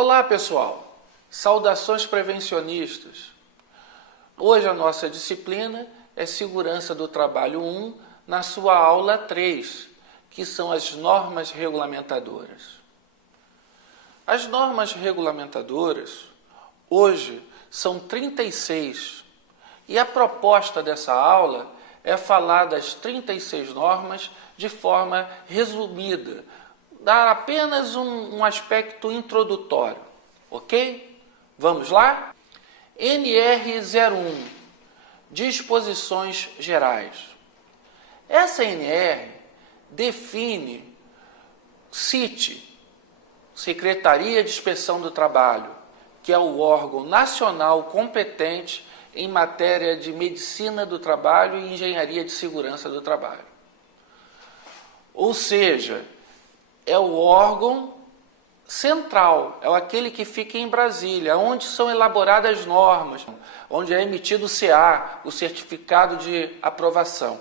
Olá pessoal, saudações prevencionistas. Hoje a nossa disciplina é Segurança do Trabalho 1, na sua aula 3, que são as normas regulamentadoras. As normas regulamentadoras, hoje, são 36, e a proposta dessa aula é falar das 36 normas de forma resumida, dar apenas um aspecto introdutório, ok? Vamos lá? NR01, Disposições Gerais. Essa NR define CIT, Secretaria de Inspeção do Trabalho, que é o órgão nacional competente em matéria de medicina do trabalho e engenharia de segurança do trabalho. Ou seja, é o órgão central, é aquele que fica em Brasília, onde são elaboradas normas, onde é emitido o CA, o Certificado de Aprovação.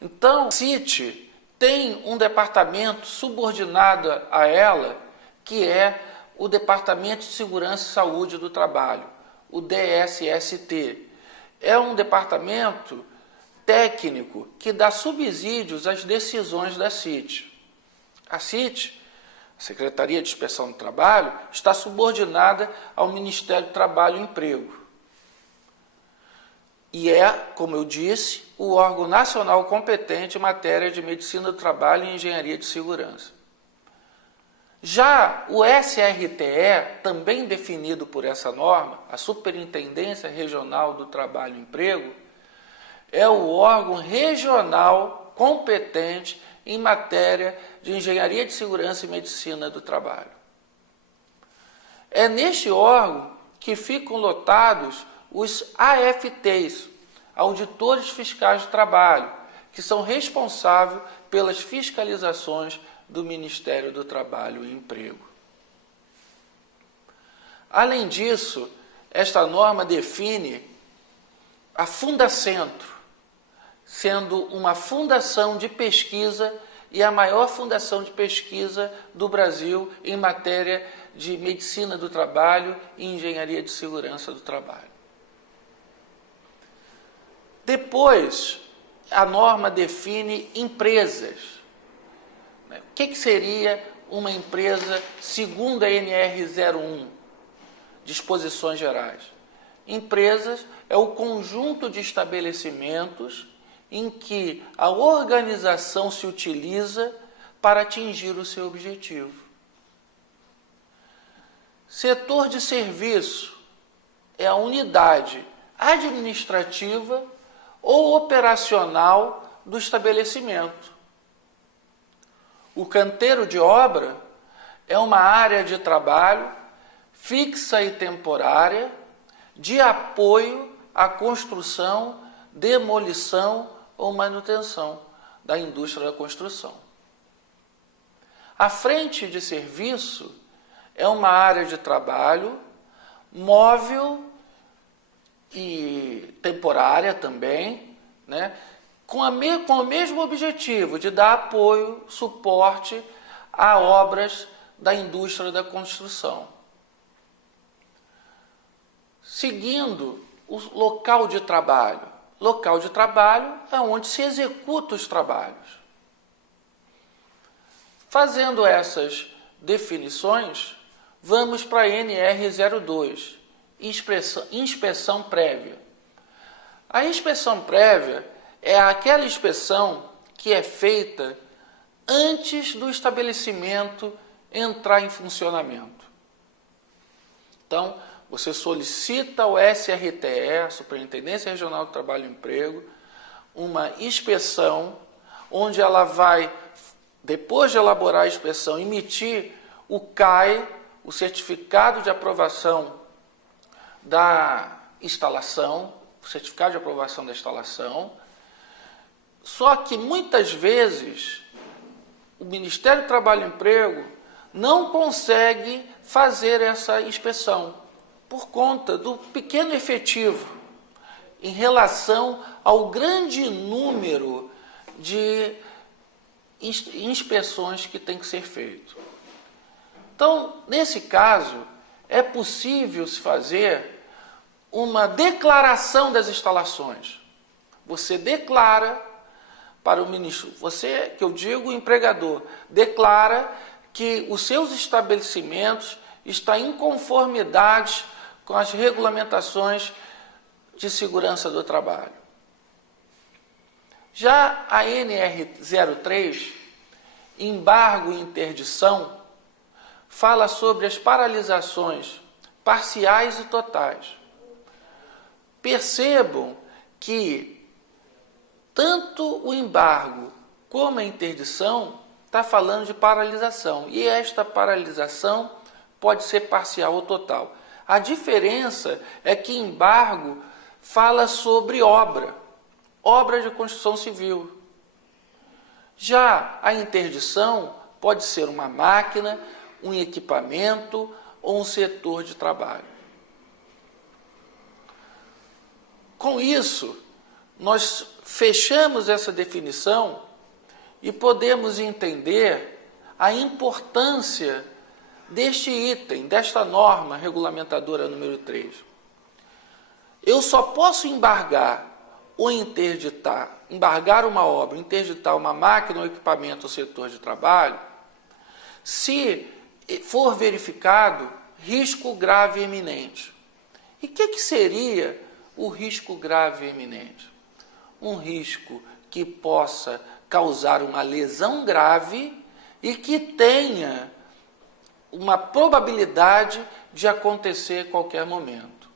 Então, o CIT tem um departamento subordinado a ela, que é o Departamento de Segurança e Saúde do Trabalho, o DSST. É um departamento técnico que dá subsídios às decisões da CIT. A CIT, a Secretaria de Inspeção do Trabalho, está subordinada ao Ministério do Trabalho e Emprego. E é, como eu disse, o órgão nacional competente em matéria de medicina do trabalho e engenharia de segurança. Já o SRTE, também definido por essa norma, a Superintendência Regional do Trabalho e Emprego, é o órgão regional competente em matéria de engenharia de segurança e medicina do trabalho. É neste órgão que ficam lotados os AFTs, Auditores Fiscais do Trabalho, que são responsáveis pelas fiscalizações do Ministério do Trabalho e Emprego. Além disso, esta norma define a Fundacentro, sendo uma fundação de pesquisa e a maior fundação de pesquisa do Brasil em matéria de medicina do trabalho e engenharia de segurança do trabalho. Depois, a norma define empresas. O que seria uma empresa segundo a NR01, Disposições Gerais? Empresas é o conjunto de estabelecimentos em que a organização se utiliza para atingir o seu objetivo. Setor de serviço é a unidade administrativa ou operacional do estabelecimento. O canteiro de obra é uma área de trabalho fixa e temporária de apoio à construção, demolição ou manutenção da indústria da construção. A frente de serviço é uma área de trabalho móvel e temporária também, né? Com o mesmo objetivo de dar apoio, suporte a obras da indústria da construção. Seguindo o local de trabalho. Local de trabalho é onde se executa os trabalhos. Fazendo essas definições, vamos para a NR02, inspeção prévia. A inspeção prévia é aquela inspeção que é feita antes do estabelecimento entrar em funcionamento. Então, você solicita ao SRTE, a Superintendência Regional do Trabalho e Emprego, uma inspeção onde ela vai, depois de elaborar a inspeção, emitir o CAI, o Certificado de Aprovação da Instalação, o Certificado de Aprovação da Instalação. Só que muitas vezes o Ministério do Trabalho e Emprego não consegue fazer essa inspeção por conta do pequeno efetivo em relação ao grande número de inspeções que tem que ser feito. Então, nesse caso, é possível se fazer uma declaração das instalações. Você declara para o ministro, você, que eu digo, o empregador, declara que os seus estabelecimentos estão em conformidade com as regulamentações de segurança do trabalho. Já a NR03, embargo e interdição, fala sobre as paralisações parciais e totais. Percebam que tanto o embargo como a interdição está falando de paralisação, e esta paralisação pode ser parcial ou total. A diferença é que embargo fala sobre obra de construção civil. Já a interdição pode ser uma máquina, um equipamento ou um setor de trabalho. Com isso, nós fechamos essa definição e podemos entender a importância deste item, desta norma regulamentadora número 3. Eu só posso embargar ou interditar, embargar uma obra, interditar uma máquina, um equipamento ou setor de trabalho, se for verificado risco grave e eminente. E o que seria o risco grave e eminente? Um risco que possa causar uma lesão grave e que tenha uma probabilidade de acontecer a qualquer momento.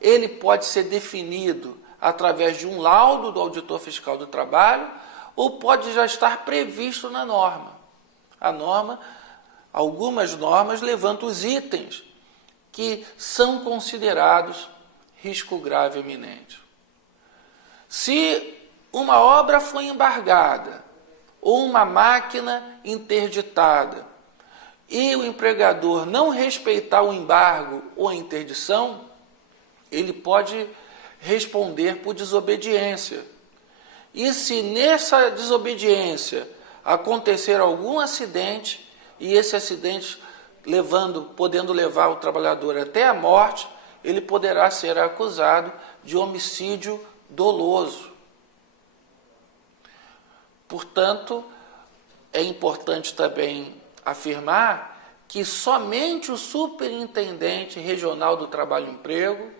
Ele pode ser definido através de um laudo do auditor fiscal do trabalho ou pode já estar previsto na norma. A norma, algumas normas levantam os itens que são considerados risco grave e eminente. Se uma obra foi embargada ou uma máquina interditada e o empregador não respeitar o embargo ou a interdição, ele pode responder por desobediência. E se nessa desobediência acontecer algum acidente, e esse acidente podendo levar o trabalhador até a morte, ele poderá ser acusado de homicídio doloso. Portanto, é importante também afirmar que somente o superintendente regional do Trabalho e Emprego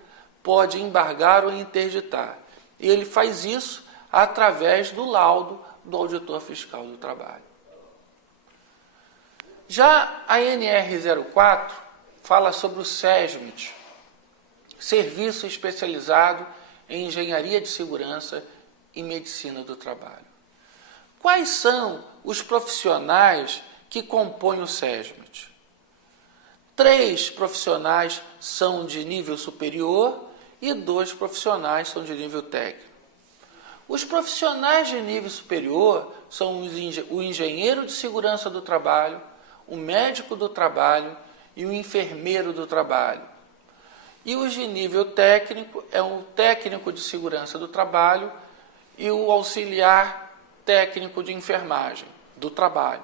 pode embargar ou interditar. E ele faz isso através do laudo do auditor fiscal do trabalho. Já a NR04 fala sobre o SESMIT, Serviço Especializado em Engenharia de Segurança e Medicina do Trabalho. Quais são os profissionais que compõem o SESMIT? 3 profissionais são de nível superior e 2 profissionais são de nível técnico. Os profissionais de nível superior são o engenheiro de segurança do trabalho, o médico do trabalho e o enfermeiro do trabalho. E os de nível técnico é o técnico de segurança do trabalho e o auxiliar técnico de enfermagem do trabalho,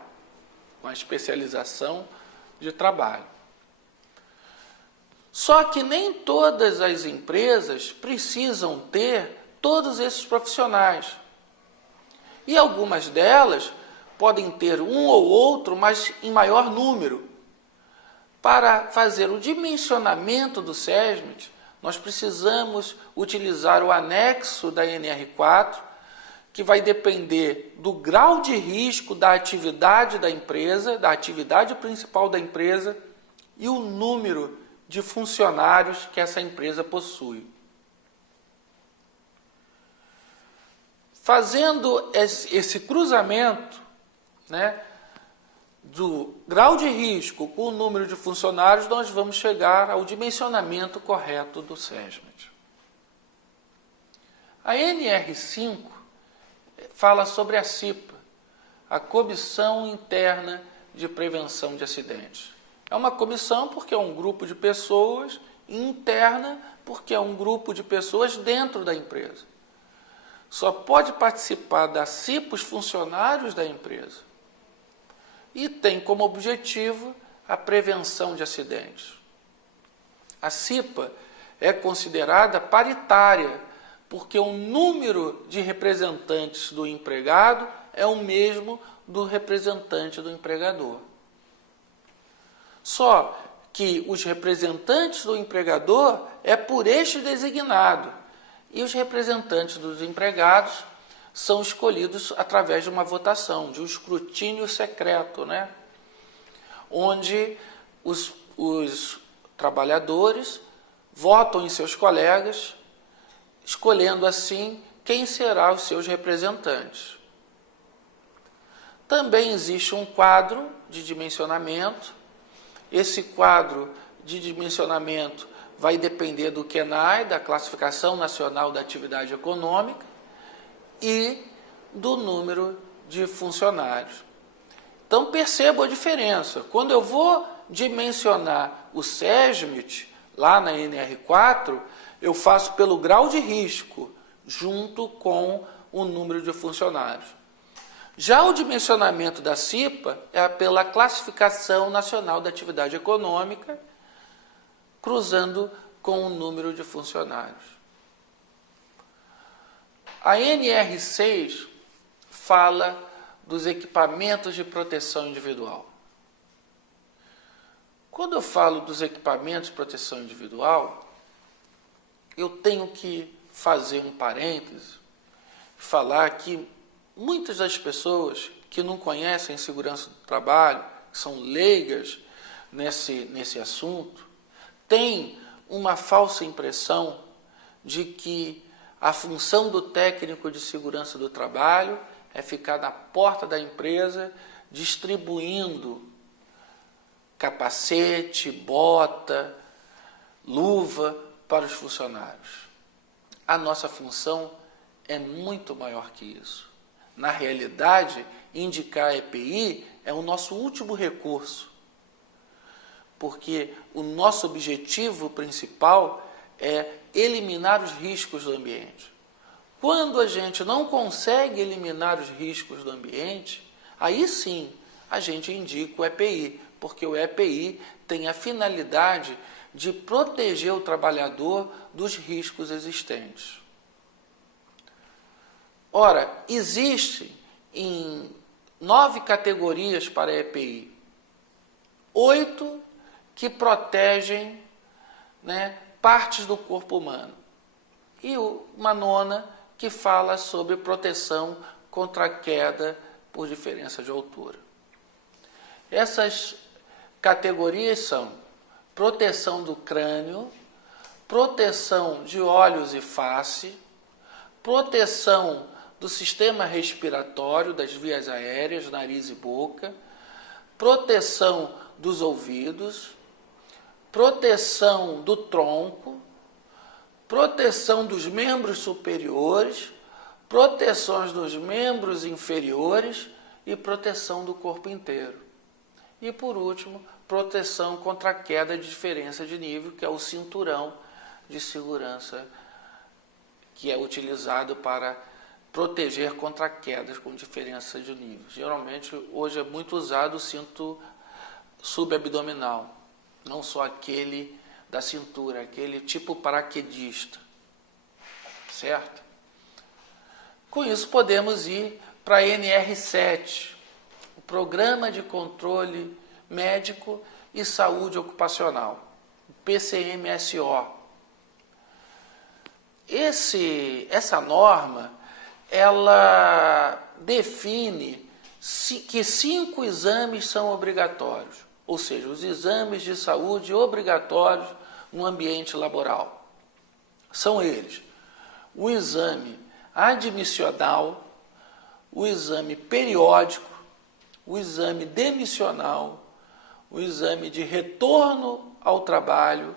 com a especialização de trabalho. Só que nem todas as empresas precisam ter todos esses profissionais. E algumas delas podem ter um ou outro, mas em maior número. Para fazer o dimensionamento do SESMIT, nós precisamos utilizar o anexo da NR4, que vai depender do grau de risco da atividade da empresa, da atividade principal da empresa e o número de funcionários que essa empresa possui. Fazendo esse cruzamento, do grau de risco com o número de funcionários, nós vamos chegar ao dimensionamento correto do SESMIT. A NR5 fala sobre a CIPA, a Comissão Interna de Prevenção de Acidentes. É uma comissão porque é um grupo de pessoas, interna porque é um grupo de pessoas dentro da empresa. Só pode participar da CIPA os funcionários da empresa. E tem como objetivo a prevenção de acidentes. A CIPA é considerada paritária, porque o número de representantes do empregado é o mesmo do representante do empregador. Só que os representantes do empregador é por este designado, e os representantes dos empregados são escolhidos através de uma votação, de um escrutínio secreto, né? Onde os trabalhadores votam em seus colegas, escolhendo assim quem será os seus representantes. Também existe um quadro de dimensionamento. Esse quadro de dimensionamento vai depender do QNAE, da Classificação Nacional da Atividade Econômica, e do número de funcionários. Então perceba a diferença. Quando eu vou dimensionar o SESMIT, lá na NR4, eu faço pelo grau de risco, junto com o número de funcionários. Já o dimensionamento da CIPA é pela Classificação Nacional da Atividade Econômica, cruzando com o número de funcionários. A NR6 fala dos equipamentos de proteção individual. Quando eu falo dos equipamentos de proteção individual, eu tenho que fazer um parêntese, falar que muitas das pessoas que não conhecem segurança do trabalho, que são leigas nesse assunto, têm uma falsa impressão de que a função do técnico de segurança do trabalho é ficar na porta da empresa distribuindo capacete, bota, luva para os funcionários. A nossa função é muito maior que isso. Na realidade, indicar a EPI é o nosso último recurso, porque o nosso objetivo principal é eliminar os riscos do ambiente. Quando a gente não consegue eliminar os riscos do ambiente, aí sim a gente indica o EPI, porque o EPI tem a finalidade de proteger o trabalhador dos riscos existentes. Ora, existem em 9 categorias para a EPI, 8 que protegem, partes do corpo humano, e uma 9ª que fala sobre proteção contra a queda por diferença de altura. Essas categorias são proteção do crânio, proteção de olhos e face, proteção do sistema respiratório, das vias aéreas, nariz e boca, proteção dos ouvidos, proteção do tronco, proteção dos membros superiores, proteções dos membros inferiores e proteção do corpo inteiro. E, por último, proteção contra a queda de diferença de nível, que é o cinturão de segurança que é utilizado para proteger contra quedas com diferença de nível. Geralmente, hoje é muito usado o cinto subabdominal, não só aquele da cintura, aquele tipo paraquedista, certo? Com isso, podemos ir para a NR7, o Programa de Controle Médico e Saúde Ocupacional, o PCMSO. Essa norma, ela define que 5 exames são obrigatórios, ou seja, os exames de saúde obrigatórios no ambiente laboral. São eles: o exame admissional, o exame periódico, o exame demissional, o exame de retorno ao trabalho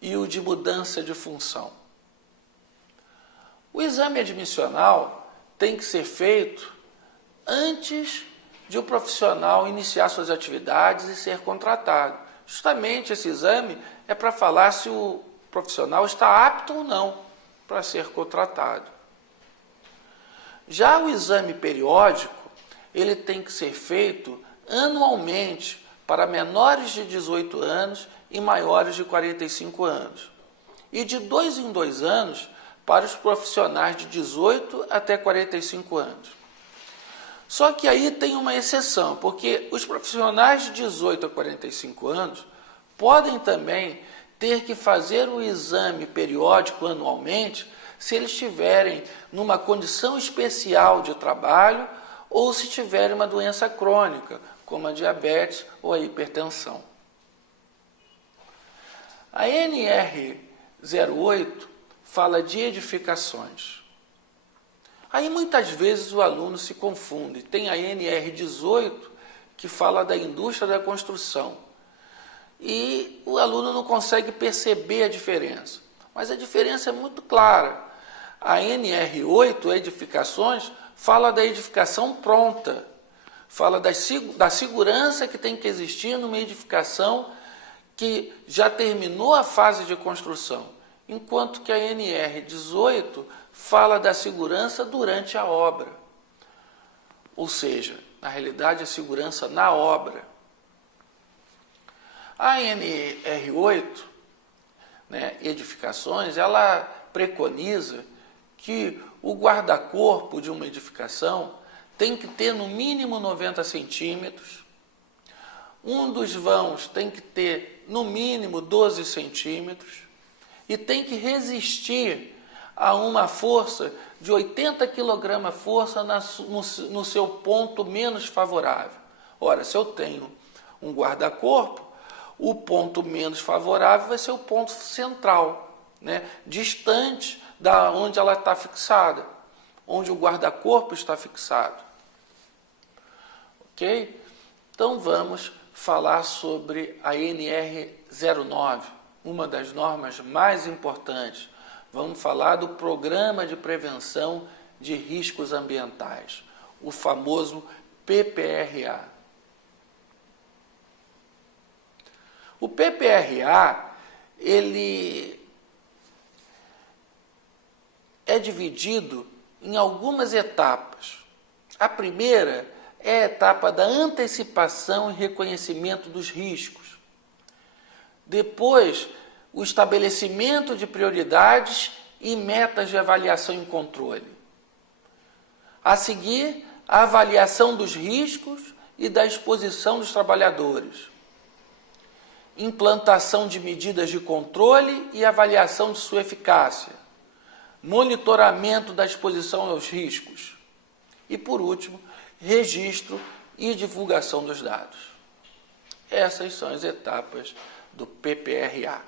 e o de mudança de função. O exame admissional tem que ser feito antes de o profissional iniciar suas atividades e ser contratado. Justamente esse exame é para falar se o profissional está apto ou não para ser contratado. Já o exame periódico, ele tem que ser feito anualmente para menores de 18 anos e maiores de 45 anos, e de 2 em 2 anos para os profissionais de 18 até 45 anos. Só que aí tem uma exceção, porque os profissionais de 18 a 45 anos podem também ter que fazer o exame periódico anualmente se eles estiverem numa condição especial de trabalho ou se tiverem uma doença crônica, como a diabetes ou a hipertensão. A NR08 fala de edificações. Aí muitas vezes o aluno se confunde. Tem a NR18 que fala da indústria da construção. E o aluno não consegue perceber a diferença. Mas a diferença é muito clara. A NR8, edificações, fala da edificação pronta. Fala da segurança que tem que existir numa edificação que já terminou a fase de construção. Enquanto que a NR18 fala da segurança durante a obra. Ou seja, na realidade, a segurança na obra. A NR8, edificações, ela preconiza que o guarda-corpo de uma edificação tem que ter no mínimo 90 centímetros, um dos vãos tem que ter no mínimo 12 centímetros e tem que resistir a uma força de 80 kg-força no seu ponto menos favorável. Ora, se eu tenho um guarda-corpo, o ponto menos favorável vai ser o ponto central, distante da onde ela está fixada, onde o guarda-corpo está fixado. Ok? Então vamos falar sobre a NR09, uma das normas mais importantes. Vamos falar do Programa de Prevenção de Riscos Ambientais, o famoso PPRA. O PPRA, ele é dividido em algumas etapas. A primeira é a etapa da antecipação e reconhecimento dos riscos. Depois, o estabelecimento de prioridades e metas de avaliação e controle. A seguir, a avaliação dos riscos e da exposição dos trabalhadores. Implantação de medidas de controle e avaliação de sua eficácia. Monitoramento da exposição aos riscos. E, por último, registro e divulgação dos dados. Essas são as etapas do PPRA.